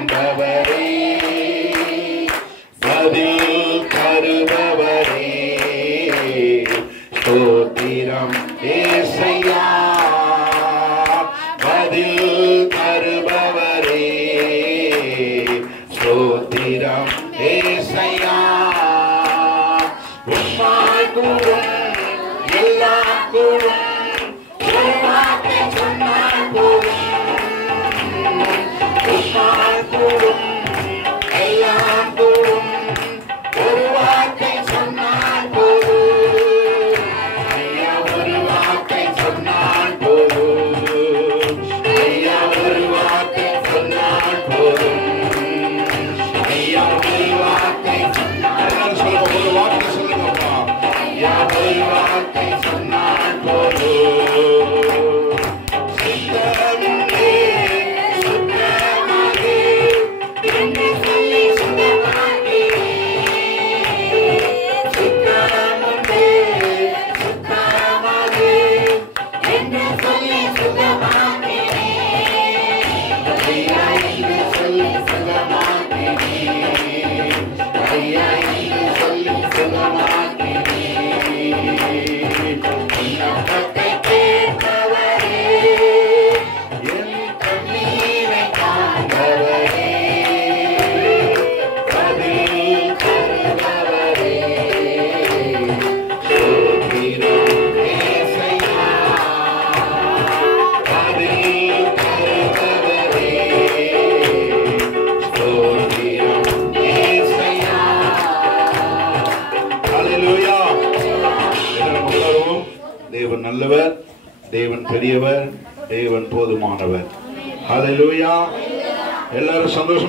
காண்பவரே, பதில் தருபவரே, ஸ்தோத்திரம் ஏசையா. பதில் தருபவரே, ஸ்தோத்திரம் ஏசையா. உம்மால் கூடும் எல்லா கூடும், ஒரு வார்த்தை சொன்னால் போதும். உம்மால் கூடும் எல்லாம் கூடும், ஒரு வார்த்தை சொன்னால் போதும். ஐயா ஒரு வார்த்தை சொன்னால் போதும். ஐயா ஒரு வார்த்தை சொன்னால் போதும். ஐயா ஒரு வார்த்தை சொன்னால் சொல்லுங்க, ஒரு வார்த்தை சொல்லுங்கப்பா. ஐயா ஒரு வார்த்தை சொன்னால் போதும். சுத்தமே சுத்தமாகி என்று சொல்லி சுத்தமாகி, சுத்தமே சுத்தமாகி என்று சொல்லி சுத்தமாகி, ஐயா என்று சொல்லி சுத்தமாகி, ஐயா என்று சொல்லி சுத்தமாகி. விண்ணப்பத்தை கேட்பவரே, என் கண்ணீரை காண்பவரே, பதில் தருபவரே, ஸ்தோத்திரம் ஏசையா. பதில் தருபவரே, ஸ்தோத்திரம் ஏசையா. ஹல்லேலூயா. தேவன் நல்லவர், தேவன் பெரியவர், தேவன் போதுமானவர். ஹல்லேலூயா. எல்லாரும் சந்தோஷமா